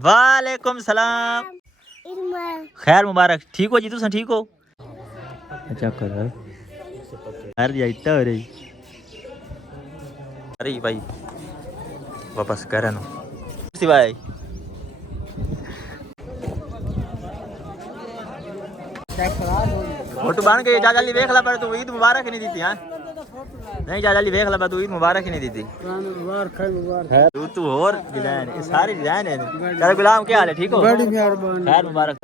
वालेकुम सलाम। खैर मुबारक। ठीक हो जी? तुम ठीक हो? अच्छा कर यार जी इतना हो रही। अरे भाई वापस कर नो भाई। फोटो बन के जा जल्दी देख ला पर तू ईद मुबारक नहीं दी थी। हाँ नहीं जा जल्दी देख ला तू ईद मुबारक ही नहीं दी थी। तू और डिजाइन ये सारी डिजाइन है। तेरा गुलाम क्या हाल है? ठीक हो? बड़ी मेहरबानी। खैर मुबारक।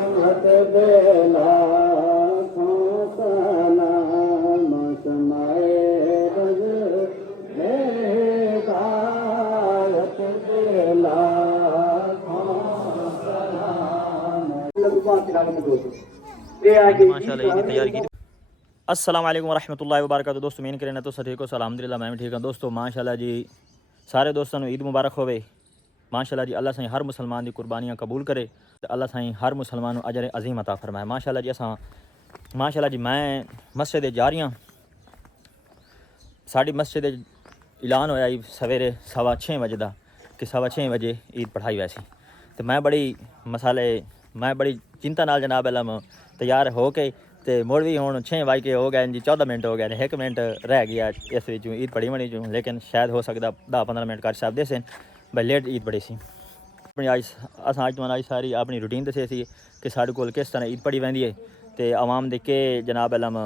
माशाल्लाह ईद तैयारी की। अस्सलाम वालेकुम रहमतुल्लाहि व बरकातहू। दोस्तों मेन करना तो ठीक हो? अल्हम्दुलिल्लाह मैं भी ठीक हूँ। दोस्तों माशाल्लाह जी सारे दोस्तों ईद मुबारक होवे। माशाल्लाह जी अल्लाह साईं हर मुसलमान की कुर्बानियाँ कबूल करे तो अल्लाह साईं हर मुसलमान अजर अजीम अता फरमाए। माशाल्लाह जी असा माशाल्लाह जी मैं मस्जिद जा रही हाँ। साड़ी मस्जिद ऐलान होया सवेरे 6:15 बजे का कि 6:15 बजे ईद पढ़ाई वैसी। तो मैं बड़ी चिंता नाल जनाब अलम तैयार हो के तो मुड़ भी हूँ 6 बज के हो गए जी 14 मिनट हो गए ने 1 मिनट रह गया इस ईद पढ़ी बनी चूँ। लेकिन शायद हो सकता 10-15 मिनट कर सकते सन भाई लेट ईद पढ़ी सी। अपनी अस अज तुम्हारा सारी अपनी रूटीन दसे सी कि साढ़े को किस तरह ईद पढ़ी वही है तो आवाम के के जनाब अलम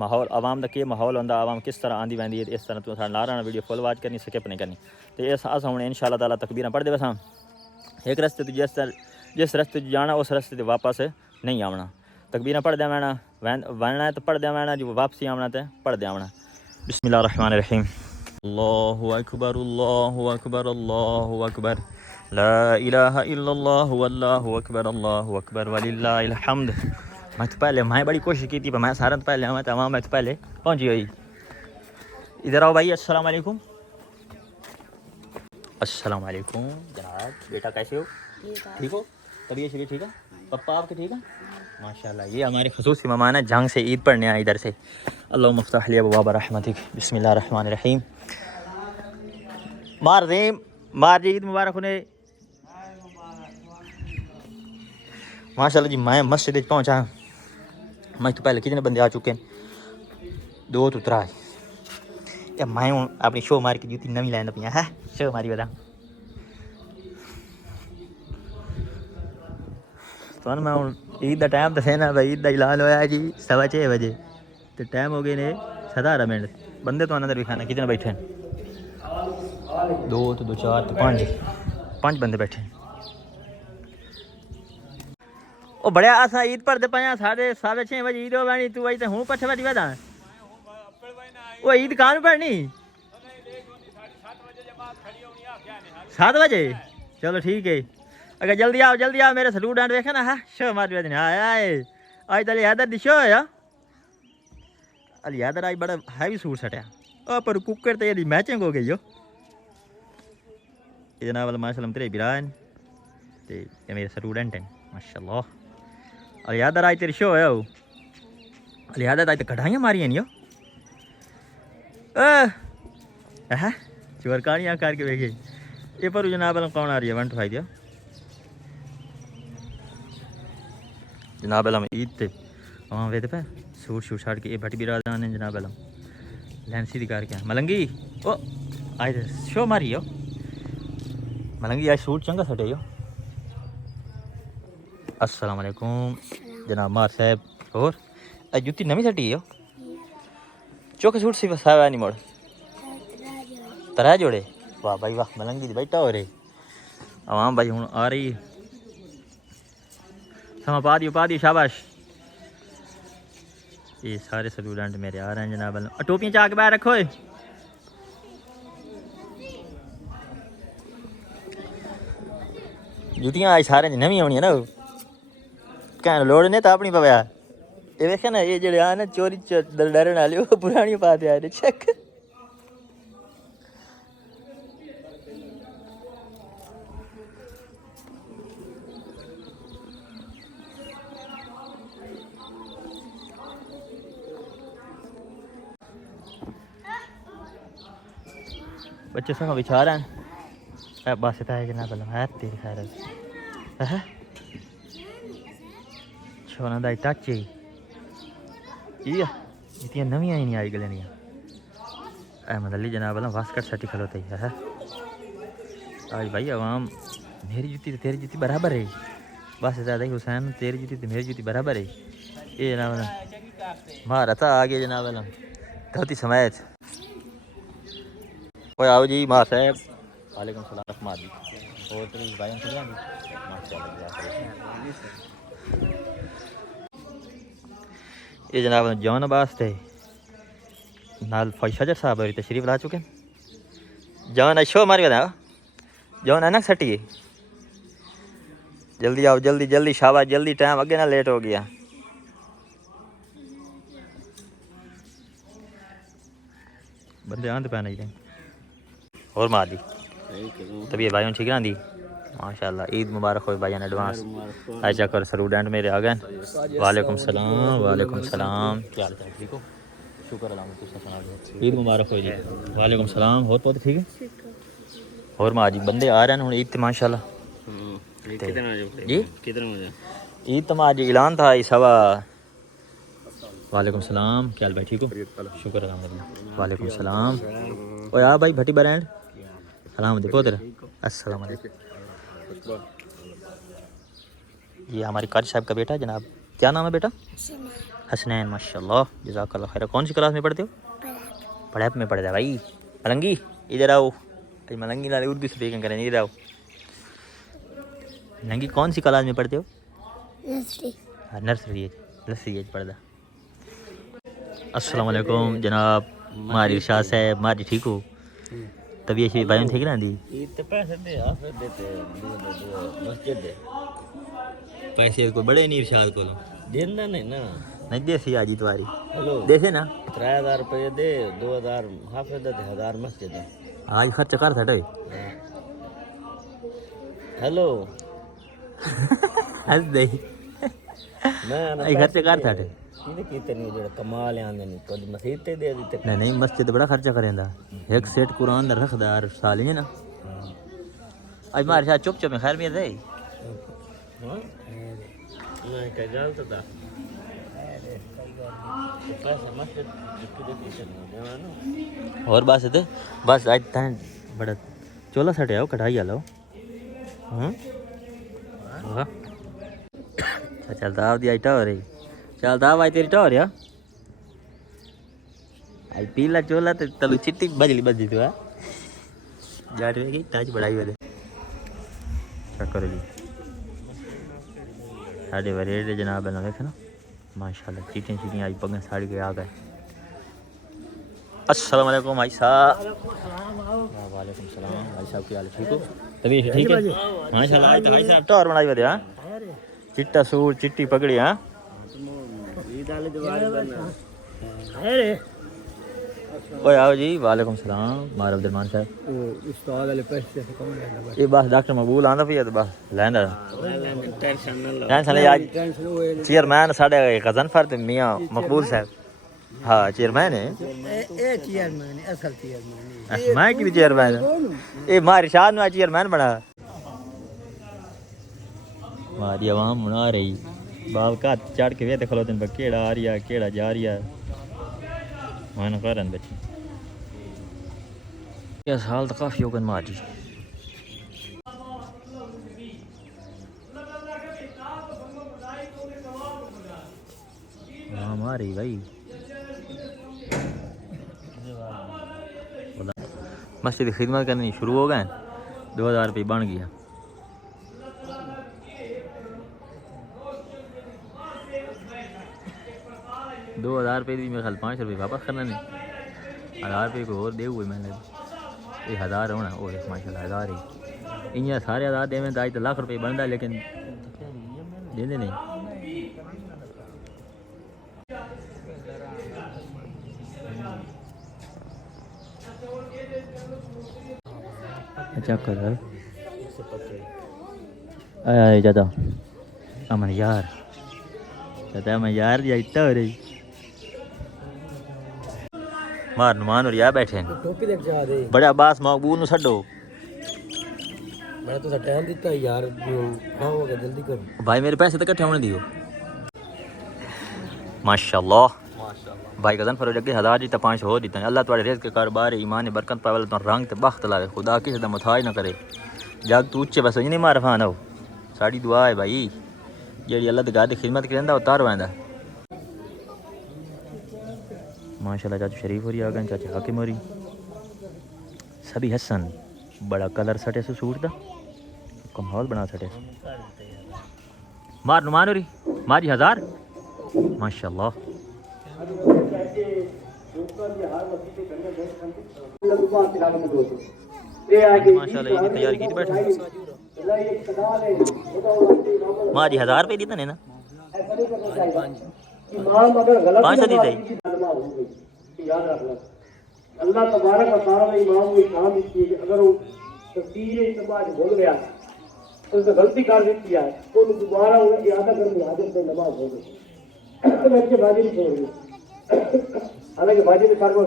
माहौल आवाम का के माहौल होंगे आवाम किस तरह आँदी वही है। इस तरह तुम नारा वीडियो फुल वाच करनी स्किप नहीं करनी। तो इस अस हूँ इंशाअल्लाह ताला तकबीर पढ़ते बस एक रस्ते तो जिस रस्ते जाना उस रस्ते तो वापस नहीं आवना। तकबीर पढ़दे आना वहना है तो पढ़दे आना जो वापसी आवना तो पढ़दे आना। बिस्मिल्लाह रहमान रहीम। अल्लाहु अकबर अल्लाहु अकबर अल्लाहु अकबर ला इलाहा इल्लल्लाहु वल्लाहु अकबर वलिल्लाहिल हम्द। मैं तो पहले मैं बड़ी कोशिश की थी पर मैं सारा तो पहले मैं तो पहले पहुंची गई। इधर आओ भाई। अस्सलाम वालेकुम। अस्सलाम वालेकुम जनाब। बेटा कैसे हो? ठीक हो? तबीयत शरीर ठीक है? पप्पा आपके ठीक है? माशाल्लाह। ये हमारे खसूसी मेहमान है जंग से ईद पढ़ने आए इधर से। अल्लाह मुफ्तह लिया बाबा रहमतिक। बिस्मिल्लाह रहमान रहीम। मार दे मार जी ईद मुबारक उन्हें। माशाल्लाह जी मैं मस्जिद पहुंचा। मैं तो पहले कितने बंदे आ चुके हैं 2 तो 3 या मैं हूँ अपनी शो मार की जूती नवी लैन पियाँ है शो मारी बता तो मैं हूँ ईद का टाइम दसे ना भाई। ईद का ऐलान होया जी 6:15 बजे तो टाइम हो गए ने 17 मिनट। बंदे तो अंदर भी खाना कितने बैठे 2 तो 2 4 तो 5 बंदे बैठे। ओ बड़े असा ईद पढ़ते पाया 6:30 बजे ईद हो बनी तू आई तो हूँ पठ बजी बता वो ईद कान पढ़नी 7 बजे। चलो ठीक है अगर जल्दी आओ मेरे स्टूडेंट देखे ना। हाँ शो मार आए आज तो लिहादर दिशो है लिहादर आज बड़ा हैवी सूट सटिया ओ पर कुकर तो यदि मैचिंग हो गई हो। ये जनाब वाला माशाल्लाह तेरे बिरान ते ये मेरे स्टूडेंट हैं माशाल्लाह। लिहादर आज तेरी शो है वो लिहादर आज तो कढ़ाइयाँ मारी नहीं हो चोर कहानियाँ करके देखे। ये पर जनाब वाला कौन आ रही है 1 2 दिया जनाब अलम ईद ते हाँ वे पे सूट शूट छाड़ के ये भट बिरादा ने जनाब अलम लैंसी दिखा के मलंगी ओ आज शो मारी हो मलंगी आज सूट चंगा सटे हो। अस्सलाम वालेकुम जनाब मार साहब। और आज जुत्ती नवी सटी हो चौके सूट सी फसाया नहीं मोड़ 3 जोड़े। वाह भाई वाह मलंगी दी बैठा हो रही आवाम भाई हूँ आ रही समा पा दियो शाबाश। ये सारे स्टूडेंट मेरे आ रहे हैं जनाब। टोपियाँ चाक बाहर रखो जुतियाँ आज सारे नवी होनी है ना कहने लोड़ नहीं तो अपनी पवया ये देखे ना ये जो आ ना चोरी डरने वाले वो पुरानी बात है चेक। बच्चे सब विचार हैं बस है जनाब है तेरी खैर है छोना दा टच है ये इतनी नवी ही नहीं आई गलियां अहमद अली जनाब वाला वास्कट सटी खलोते है आज भाई आवाम मेरी जूती तो तेरी जूती बराबर है बस ज़्यादा ही हुसैन तेरी जूती तो मेरी जूती बराबर है ये जनाब मारा था आगे जनाब वाला धोती समाज कोई आओ जी मार साहब वालेकुम सलाम मार दी और तेरी भाई ये जनाब जौन अब्बास थे नाल फौज साहब अभी तशरीफ ला चुके हैं जौन अच्छो हमारी बता जौन है ना सटी जल्दी आओ जल्दी जल्दी शाबाश जल्दी टाइम अगे ना लेट हो गया बंदे आंद पे नहीं और मार दी तबीयत भाई ठीक ना दी माशाल्लाह ईद मुबारक हो भाई एडवांस अच्छा कर स्टूडेंट मेरे आ गए वालेकुम सलाम क्या हाल चाल ठीक हो शुक्र अल्लाह ईद मुबारक हो जी वालेकुम सलाम और बहुत ठीक है और माँ जी बंदे आ रहे हैं ईद माशाल्लाह जी ईद तो माँ जी ऐलान था सवा वालेकुम सलाम क्या हाल भाई ठीक हो शुक्र अल्हम्दुलिल्लाह वालेकुम सलाम ओ यार भाई भट्टी ब्रांड सलाम देखो तेरा अस्सलाम वालेकुम ये हमारे कारी साहब का बेटा जनाब क्या नाम है बेटा हसनैन माशाल्लाह जज़ाकल्लाह खैर कौन सी क्लास में पढ़ते हो पढ़ाई में पढ़ता है भाई मलंगी इधर आओ मलंगी लाल उर्दू स्पीकिंग करें इधर आओ मलंगी कौन सी क्लास में पढ़ते हो नर्सरी पढ़ता अस्सलाम वालेकुम जनाब मारी इरशाद साहब मारी ठीक हो तबीयत से भाई ठीक ना दी पैसे को बड़े नहीं इरशाद को देना नहीं ना नहीं देसी आजी तुम्हारी देसे ना 3000 रुपये दे 2000 हाफिज दे 1000 मस्जिद दे आज खर्च कर था हेलो हंस दे मैं खर्च कर था ਇਹਦੇ ਕੀਤੇ ਨਹੀਂ ਜਿਹੜਾ ਕਮਾਲ ਆਂਦੇ ਨਹੀਂ ਕੁਝ ਮਸਜਿਦ ਤੇ ਦੇ ਦਿੱਤੇ नहीं मस्जिद बड़ा खर्चा करेंदा एक सेट कुरान दा रखदा हर साल है ना आज मार शायद चुप चुप में खैर में दे हां मैं कह गलत था पैसा मस्जिद के दे देना और बस आज तन बड़ा चोला सटे आओ कढ़ाई आ लो हां वाह चलता आप दी आइटा हो रही चलता भाई तेरी टोर या आई पीला चोला तो तलू चिट्टी बजली बजी तो है जाट में गई ताज बढ़ाई वाले चक्कर जी साढ़े वरेडे जनाब है ना देखे ना माशाल्लाह चीटियाँ आई पगें साड़ी के आ गए अस्सलाम वालेकुम भाई साहब वालेकुम सलाम भाई साहब की हाल ठीक हो तबीयत ठीक है माशाल्लाह आज तो भाई साहब टोर बनाई वाले हाँ चिट्टा सूट चिट्टी पगड़ी हाँ ओए आओ जी वालेकुम सलाम मार अब्दुलरहमान साहब उस्ताद वाले पैसे से कौन लेना ये बस डॉक्टर मकबूल आंदा पिया तो बस लेंदा टेंशन ले आज चेयरमैन साडे कजन फर्द मियां मकबूल साहब हां चेयरमैन है ए चेयरमैन है असल चेयरमैन है मैं की चेयरमैन ए मार इरशाद ने चेयरमैन बना मारी आवाम बना रही बाल का चढ़ के वे खलो दिन केड़ा आ रही है केड़ा जा रही है मन करन बच्चे क्या साल तो काफी होगन मारी हाँ मारी भाई मस्जिद की खिदमत करनी शुरू हो गए 2000 रुपये बन गया दो 2000 रुपये भी मेरे ख्याल 500 रुपये वापस करना नहीं 1000 रुपये को और दे हुए मैंने ये 1000 होना और माशाल्लाह 1000 ही इं सारे 1000 देवें तो आज तो लाख रुपये बनता लेकिन देंदे नहीं अच्छा कर चाचा अमन यार चाचा मैं यार या इतना हो रही मार नुमान और यार बैठे हैं टोपी देख जा दे बड़े अब्बास मकबूल नु छड्डो मैं तो टाइम दिता यार ना हो गया जल्दी कर भाई मेरे पैसे तो इकट्ठे होने दियो माशाल्लाह भाई कज़न फरोज अगे 1000 दी 500 हो दिता अल्लाह तुम्हारे रिज़्क़ के कारोबार ईमान बरकत पावे तो रंग ते बख्त लावे खुदा किसी दा मुताज ना करे जग तू उच्चे बस नहीं मार फाना हो साड़ी दुआ है भाई जेड़ी अल्लाह दी गादी खिदमत करंदा उतार वंदा माशाल्लाह चाचू शरीफ होरी आ गए चाचा हाकिम होरी सभी हसन बड़ा कलर सटे से सूट दा कमाल बना सटे मार नुमान होरी मारी 1000 माशाल्लाह माशाल्लाह ये तैयारी की बैठे मारी 1000 रुपए दी तने ना 500 दी थी याद रखना अल्लाह तबारक व तआला ने इमाम को शान दी थी अगर वो तस्वीर इस्तेमाल भूल गया उसने गलती कर दी है तो दोबारा वो इरादा करके हाजिर से नमाज हो गई बच्चे बाजी नहीं छोड़ गए हालांकि बाजी में कार को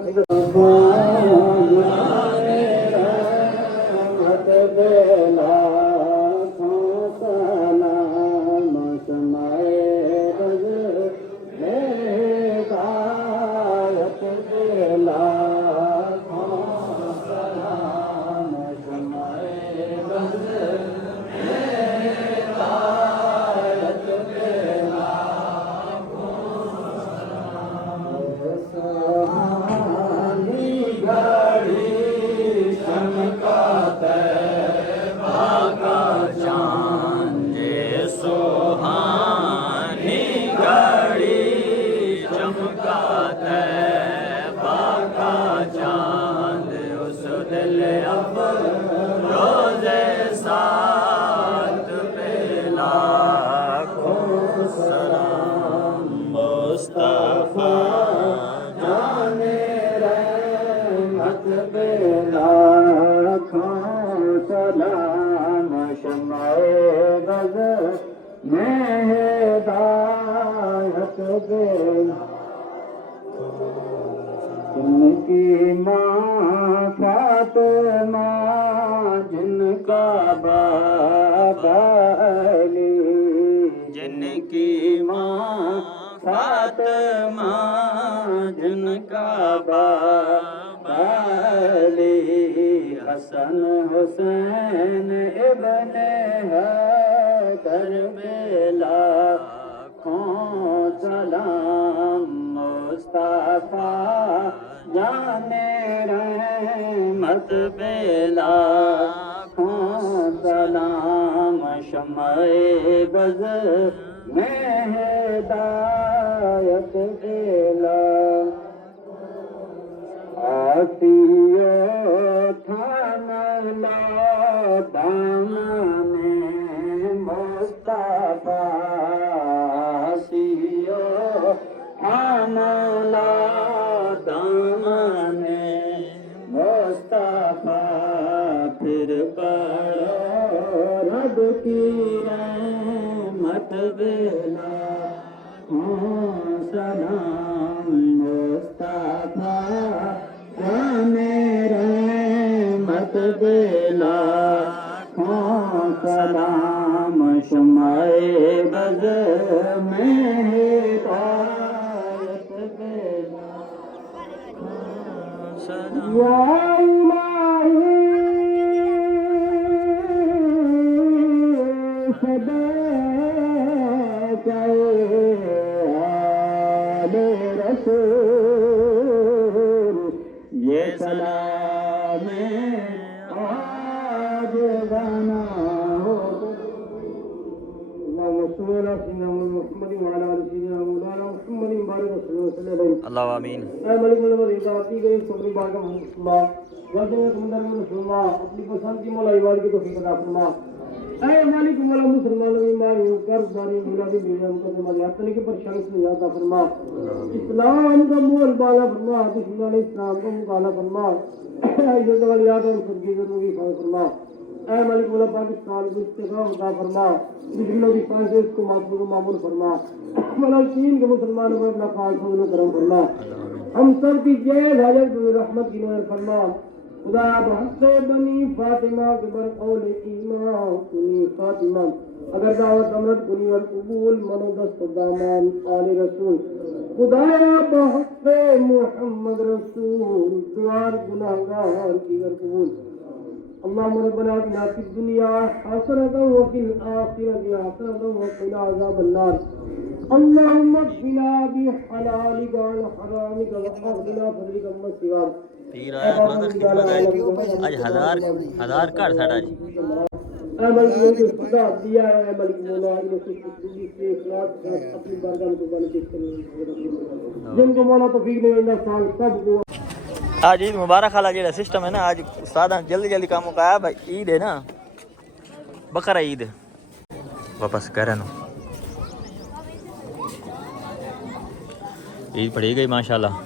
जिनकी माँ फातिमा जिनका बाबा अली जिनकी माँ फातिमा जिनका बाबा अली हसन हुसैन इब्ने करबला सलाम मुस्तफा जाने रहमत बेला सलाम शम्मे बज़ में हिदायत बेला आसियो थानला दामने मुस्तफा आमला दामने मुस्तफा फिर पढ़ो रब की रहमत बेला सलाम मुस्तफा जाने रहमत बेला सलाम शम्मे बज़ में हिदायत बेला या इलाही सदा आले रसूल ये सलाम आज गाना हो अल्लाह आमीन अपनी पसंद की मौला इबाद की तौफीक अता फरमा ऐ मालिक मौला मुसलमानों की मारी कर्ज दारी मिलादी दुनिया में करने वाले हतने के पर शर्त नहीं आता फरमा इस्लाम का मोल बाला फरमा दुश्मन इस्लाम को मुकाला फरमा इज्जत वाली याद और सबकी जिंदगी फरमा ऐ मालिक मौला पाकिस्तान को इस्तेमाल अता फरमा दुश्मनों की साजिश को मामूल फरमा मौला चीन के मुसलमानों को अपना खास फजल करम फरमा हम सब की जय हाजत रहमत की नजर फरमा खुदा बहसे बनी फातिमा के बर कौल ईमान सुनी फातिमा अगर दावत अमरत कुनी और कबूल मनो दस्त दामान आले रसूल खुदा बहसे मोहम्मद रसूल दुआर गुनाहगार की गर कबूल अल्लाहुम्मा रब्बना आतिना फिद दुनिया हसनतन व फिल आखिरति हसनतन व क़िना अज़ाबन्नार अल्लाहुम्मा क़िना बिहलालिका व हरामिका व अग़निना बिफ़ज़लिका अम्मा सिवाक पीर आया बुलंद की लगाई आज हजार काट साडा जी अमल ये जो खुदा दिया है अमल की मौला ने कुछ खुदी से इखलास से अपनी बारगाह में कुर्बानी पेश करनी जिनको मौला तौफीक ने इंदा साल सबको आज ईद मुबारक वाला जो सिस्टम है ना आज सादा जल्दी जल्दी काम मुकाया भाई ईद है ना बकरा ईद वापस घर नु ईद पड़ी गई माशाल्लाह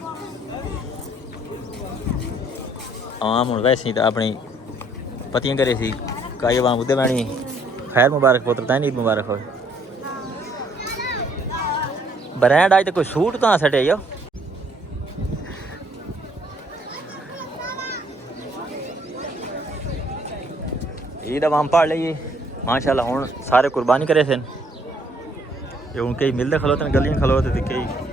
आम हूँ वैसे तो अपनी पतियां करे सी काई आवाम उदे बैणी खैर मुबारक पुत्र तैन ईद मुबारक हो ब्रांड आज तो कोई सूट कहाँ सटे यो ईद आवाम पढ़ ली माशाल्लाह हूँ सारे कुर्बानी करे थे हूँ कई मिलते खलोते गलियां खलोते थे कई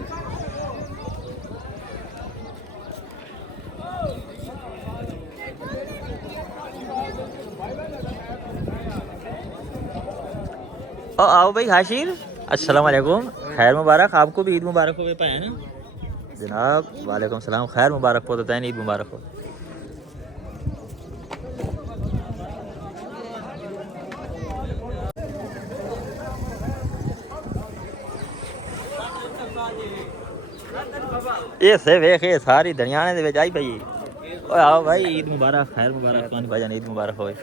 आओ भाई हाशिर अस्सलाम वालेकुम खैर मुबारक आपको भी ईद मुबारक हो पाए ना जनाब वालेकुम सलाम खैर मुबारक हो तो तैन ईद मुबारक हो ये से वेख ये सारी दरियाने दे विच आई पई ओए आओ भाई ईद मुबारक खैर मुबारक तुहानी भाईजान ईद मुबारक होए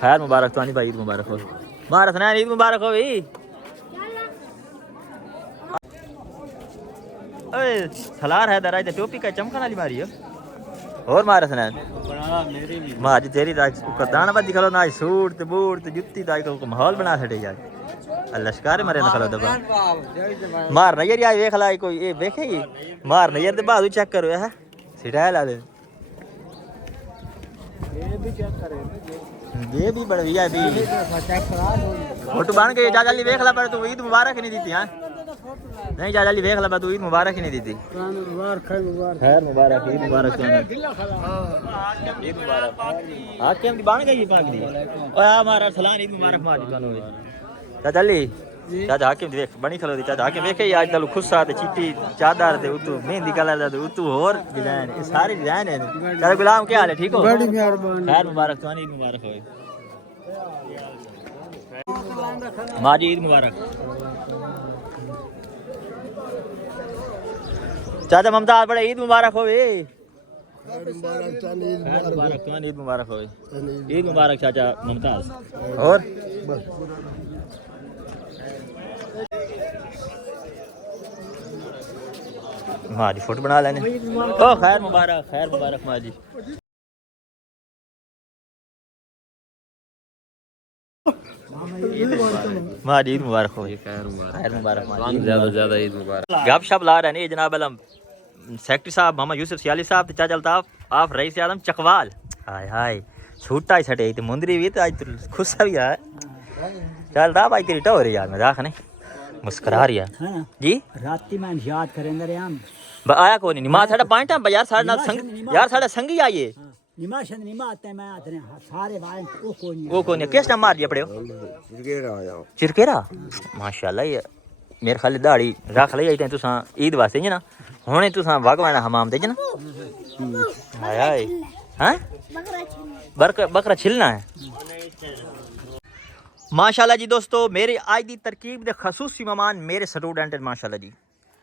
खैर मुबारक तुहानी भाई ईद मुबारक हो मारस ना ईद मुबारक हो भाई ओए सलार है दराज ते टोपी का चमकन वाली मारी हो और मारस ना मां आज तेरी दाग को दाना बदी खलो ना सूट ते बूट ते जुत्ती दाग को माहौल बना छड़े यार लश्कार मरे न खलो दबा मार नजर यार देख ला कोई ये देखेगी मार नजर दे बाजू चेक करो है सिटा ला दे ये भी बड़ भैया भी फोटो बन गई जा जल्दी देख ला पर तू ईद मुबारक नहीं देती हां नहीं जा जल्दी देख ला पर तू ईद मुबारक ही नहीं देती खैर मुबारक ईद मुबारक ईद मुबारक आके हम बन गई पाक दी ओए हमारा सलाम ईद मुबारक मार दी तनो चाचा ली चाचा हाकिम देख बनी खलो दी चाचा हाकिम देखे आज तलू खुस्सा ते चिट्टी चादर ते उतू मेहंदी कलर दा उतू और डिजाइन ये सारी डिजाइन है चाचा गुलाम क्या हाल है ठीक हो बड़ी मेहरबानी खैर मुबारक तुहानी ईद मुबारक होए माजी ईद मुबारक चाचा ममताज बड़े ईद मुबारक होवे मुबारक तुहानी ईद मुबारक होवे ईद मुबारक चाचा ममताज और माजी फोटो बना लेने ओ खैर मुबारक माजी माजी ईद मुबारक हो खैर मुबारक ज्यादा ईद मुबारक गप शप ला रहे हैं जनाब अलम सेक्रेटरी साहब मोहम्मद यूसुफ सियाली साहब ते चाचा अल्ताफ आप रईस आदम चकवाल हाय हाय छूटा ही सटे ते मुंदरी भी आज खुशा भी है चल दा भाई तेरी टोर यार मजाक नहीं मुस्कुरा रही है जी राती में याद करेंगे रे हम आया को नहीं निमाज साडा पॉइंट है यार साडा नाल संग यार साडा संगी आइए निमाज आते मैं आते सारे भाई वो को नहीं किस नाम मार दिया पड़े चिरकेरा माशाल्लाह ये मेरे खाली दाढ़ी रख ली आई तुसा ईद वास्ते ना हुणे तुसा भगवान हमाम दे ना हाय हाय हैं बकरा छिलना है माशाल्लाह जी दोस्तों मेरी आज दी तरकीब दे खसूसी मेहमान मेरे स्टूडेंट माशाल्लाह जी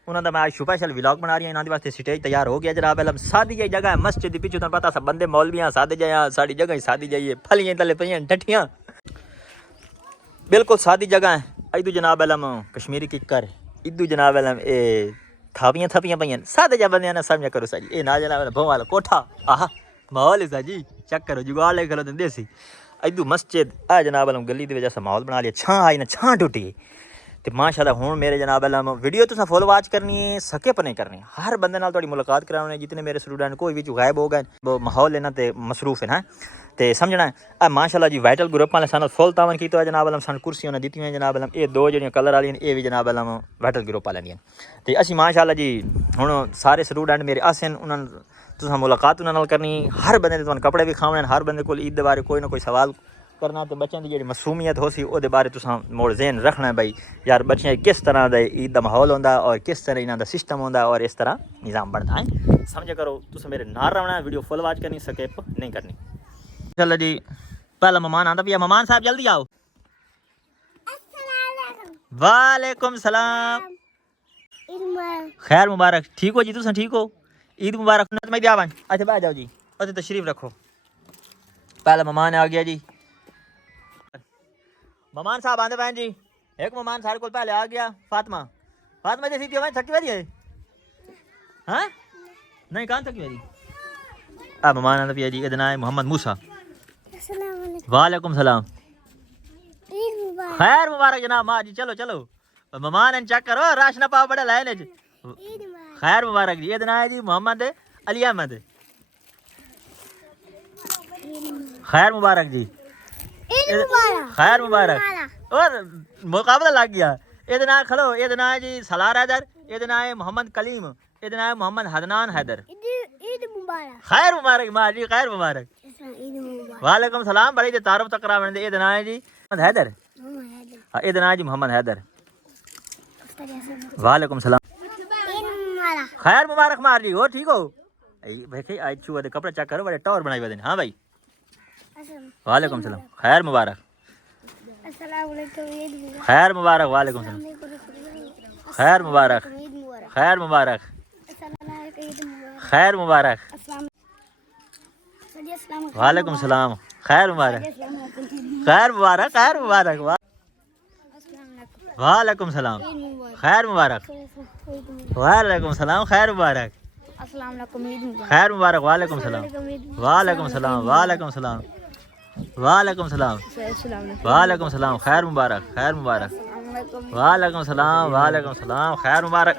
उन्होंने मैं आज स्पेशल व्लॉग बना रही हूं इन्हां दे वास्ते स्टेज तैयार हो गया जनाब अलम सादी जी जगह है मस्जिद दी पिछू तन पता सब बंदे मौलवियां सादे जाया साडी जगह ही सादी जाइए फलियां तले पईयां डठियां बिल्कुल सादी जगह है इदू जनाब अलम कश्मीरी किकर इदू जनाब अलम ए थापियां पईयां सादे जा बंदे ना समझ करो साजी ए ना जनाब भवाल कोठा आहा माहौल है साजी चेक करो जुगाड़ ले खलो देसी इदू मस्जिद आ जनाब अलम गली दे वजह से माहौल बना लिया छां आई ना छां टूटी ਤੇ ਮਾਸ਼ਾਅੱਲਾ ਹੁਣ ਮੇਰੇ ਜਨਾਬ ਅल्लाह ਵੀਡੀਓ ਤੁਸੀਂ ਫੁੱਲ ਵਾਚ ਕਰਨੀ ਹੈ ਸਕੇ ਪਰ ਨਹੀਂ ਕਰਨੀ ਹਰ ਬੰਦੇ ਨਾਲ ਤੁਹਾਡੀ ਮੁਲਾਕਾਤ ਕਰਾਉਣੀ ਜਿਤਨੇ ਮੇਰੇ ਸਟੂਡੈਂਟ ਕੋਈ ਵੀ ਗਾਇਬ ਹੋ ਗਏ ਉਹ ਮਾਹੌਲ ਇਹਨਾਂ ਤੇ ਮਸਰੂਫ ਹੈ ਤੇ ਸਮਝਣਾ ਆ ਮਾਸ਼ਾਅੱਲਾ ਜੀ ਵਾਈਟਲ ਗਰੁੱਪ ਵਾਲੇ ਸਾਨੂੰ ਫੁੱਲ ਤਾਵਨ ਕੀਤਾ ਹੋਇਆ ਜਨਾਬ ਅल्लाह ਸਾਨੂੰ ਕੁਰਸੀਆਂ ਨੇ ਦਿੱਤੀਆਂ ਜਨਾਬ ਅल्लाह ਇਹ ਦੋ ਜਿਹੜੀਆਂ ਕਲਰ ਵਾਲੀਆਂ ਇਹ ਵੀ ਜਨਾਬ ਅल्लाह ਵਾਈਟਲ ਗਰੁੱਪ ਵਾਲਿਆਂ ਦੀਆਂ ਤੇ ਅਸੀਂ ਮਾਸ਼ਾਅੱਲਾ ਜੀ ਹੁਣ ਸਾਰੇ ਸਟੂਡੈਂਟ ਮੇਰੇ ਆਸਨ ਉਹਨਾਂ ਤੁਸੀਂ ਮੁਲਾਕਾਤ ਉਹਨਾਂ ਨਾਲ ਕਰਨੀ ਹਰ ਬੰਦੇ ਨੇ ਤੁਹਾਨੂੰ ਕੱਪੜੇ ਵੀ ਖਾਵਣੇ ਹਰ ਬੰਦੇ ਕੋਲ ਈਦ ਦੇ ਬਾਰੇ ਕੋਈ ਨਾ ਕੋਈ ਸਵਾਲ करना तो बच्चों की जी मासूमियत हो सी वो बारे तुसा मोड़ जहन रखना भाई यार बच्चे किस तरह का ईद का माहौल होंदा और किस तरह इन्हों का सिस्टम होंदा और इस तरह निज़ाम बनता है समझ करो तुस मेरे नाल रहना वीडियो फुल वाच करनी स्किप नहीं करनी चलो जी पहला मेहमान आंदा पिया मेहमान साहब जल्दी आओ वालेकुम सलाम खैर मुबारक ठीक हो जी तुस ठीक हो ईद मुबारक मैं दिया अच्छा बह जाओ जी अच्छा तशरीफ रखो पहला मेहमान आ गया जी मेहमान साहब आंदे बहन जी एक मेहमान सारे को पहले आ गया फातिमा फातिमा जैसी थी थकी वाली है हाँ नहीं कहाँ थकी वाली अब मेहमान आंदा पिया जी इधर है मोहम्मद मूसा वालेकुम सलाम खैर मुबारक जनाब माँ जी चलो चलो मेहमान चेक करो राश ना पाओ बड़े लाइन खैर मुबारक जी इधर है जी मोहम्मद अली अहमद खैर मुबारक जी खैर मुबारक और मुकाबला लग गया ये ना खड़ो ये ना जी सलार हैदर ये ना है मोहम्मद कलीम ये ना है मोहम्मद हदनान हैदर खैर मुबारक माँ जी खैर मुबारक वालेकुम सलाम बड़ी जी तारुफ तक करा ये ना है जी मोहम्मद हैदर ये ना है जी मोहम्मद हैदर वालेकुम सलाम खैर मुबारक मार जी हो ठीक हो भाई आज छुआ दे कपड़े चेक करो बड़े टॉर बनाई हुए हाँ भाई वालेकुम सलाम खैर मुबारक खैर मुबारक वालेकुम सलाम खैर मुबारक खैर मुबारक खैर मुबारक वालेकुम सलाम खैर मुबारक खैर मुबारक खैर मुबारक वालेकुम सलाम खैर मुबारक वालेकुम सलाम खैर मुबारक खैर मुबारक वालेकुम सलाम वालेकुम सलाम वालेकुम सलाम वालेकुम सलाम वालेकुम सलाम खैर मुबारक वालेकुम सलाम खैर मुबारक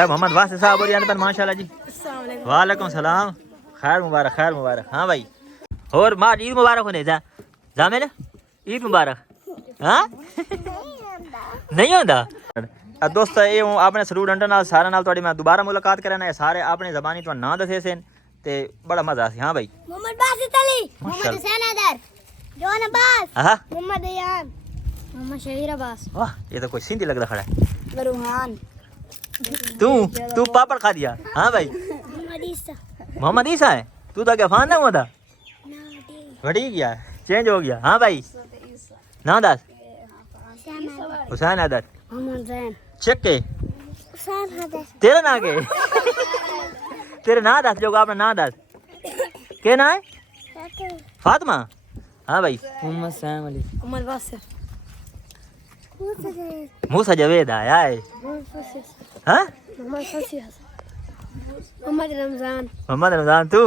मोहम्मद वासिफ साहब और माशाल्लाह जी वालेकुम सलाम खैर मुबारक हाँ भाई और माँ ईद मुबारक होने जा मेरे ईद मुबारक हाँ नहीं होता दोस्तों ये हूँ अपने स्टूडेंट नाल सारे नाल थोड़ी मैं दोबारा मुलाकात करना है सारे अपने जबानी तो ना दसे से ते बड़ा मजा सी हाँ भाई मोहम्मद बासित अली मोहम्मद हुसैन हैदर जॉन अब्बास मोहम्मद अयान मोहम्मद शहीर अब्बास वाह ये तो कोई सिंधी लगता खड़ा है रुहान तू पापड़ खा दिया हाँ भाई मोहम्मद ईसा है तू तो क्या फान ना हुआ था बढ़ी गया चेंज हो गया हाँ भाई ना दास हुसैन हैदर मोहम्मद जैन चेक के हुसैन हैदर तेरा ना के तेरे ना दस जो आपने ना दस क्या ना है फातिमा हाँ भाई मोहम्मद सैम अली मोहम्मद वासिफ मूसा जवेद आया है हाँ मोहम्मद फसीह मोहम्मद रमजान तू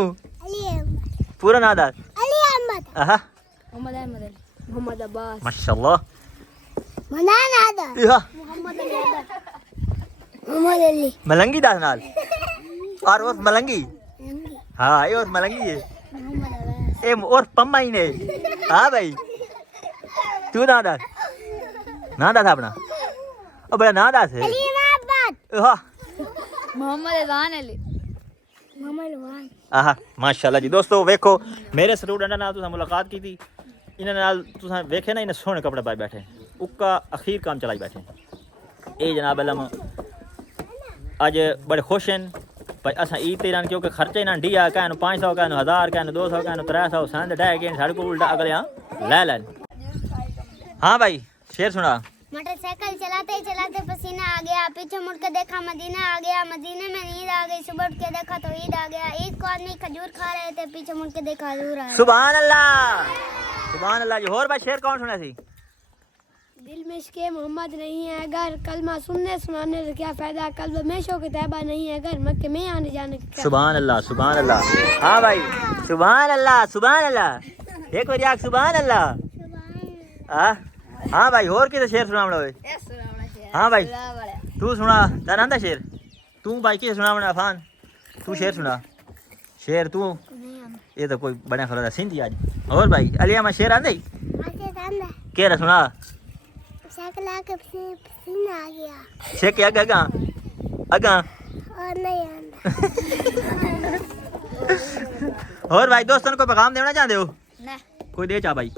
पूरा ना दस अली अहमद आहा मोहम्मद अहमद अली मोहम्मद अब्बास माशाल्लाह मनान हैदर या मोहम्मद अली हैदर मोहम्मद अली मलंगी दास नाल और उस मलंगी हाँ ये उस मलंगी है मोहम्मद अब्बास ए और पम्मा ही ने हाँ भाई तू ना दस अपना ओ बड़ा ना दस है हाँ मोहम्मद अजान अली मोहम्मद अजान आहा माशाल्लाह जी दोस्तों वेखो मेरे स्टूडेंट नाल तुसां मुलाकात की थी इन्हां नाल तुसां वेखे ना इन्हें सोहने कपड़े पाए बैठे उक्का अखीर काम चलाई बैठे ये जनाब अलम अज बड़े खुश हैं भाई असा ईद ते इन्हां क्योंकि खर्चे इन्हां डिया कहन 500 कहन 1000 कहन 200 कहन 300 संद डह के साढ़े को उल्टा अगले ले लैन हाँ भाई शेर सुना मोटरसाइकिल चलाते पसीना आ गया पीछे मुड़ के देखा मदीना आ गया मदीने में नींद आ गई सुबह उठ के देखा तो ईद आ गया ईद को आदमी खजूर खा रहे थे पीछे मुड़ के देखा हजूर आया सुभान अल्लाह जी और भाई शेर कौन सुना सी दिल में इश्क़ मोहम्मद नहीं है अगर कलमा सुनने सुनाने से क्या फायदा कल्ब में शौक़ तैबा नहीं है अगर मक्के में आने जाने का सुभान अल्लाह हाँ भाई सुभान अल्लाह एक बार सुभान अल्लाह हाँ भाई और किसे शेर सुनावना होए हाँ भाई तू सुना तेरा आंदा शेर तू भाई किसे सुनावना अफान तू शेर सुना शेर तू ये तो कोई बना खड़ा सिंधी आज और भाई अलिया में शेर आंदे केरा सुना शकला के पसीना आ गया शेर के अगा अगा और नहीं आंदा और भाई दोस्तों को पैगाम देना चाहते हो ना कोई दे चा भाई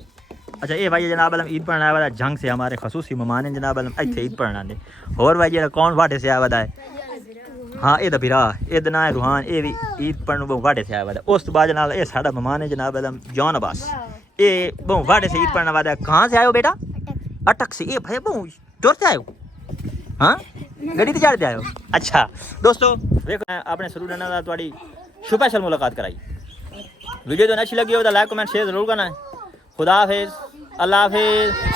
अच्छा ये भाई जनाब अलम ईद पढ़ने आया वाला जंग से हमारे खसूसी मेहमान हैं जनाब अलम इतने ईद पढ़ने आने और भाई ये कौन वाटे से आया वाला है हाँ ये तो बिरा ये ना है रूहान ये भी ईद पढ़ने बहु वाटे से आया वाला उस तो बाद जनाब ये साड़ा मेहमान है जनाब अलम जॉन अब्बास ये बहु वाटे से ईद पढ़ने वाला है कहाँ से आयो बेटा अटक से ये भाई बहु जोर से आयो हाँ गड्डी ते चढ़ते आयो अच्छा दोस्तों देखो आपने शुरू रहना था थोड़ी स्पेशल मुलाकात कराई वीडियो तो अच्छी लगी हो तो लाइक कमेंट शेयर जरूर करना है खुदा हाफिज अल्लाह हाफिज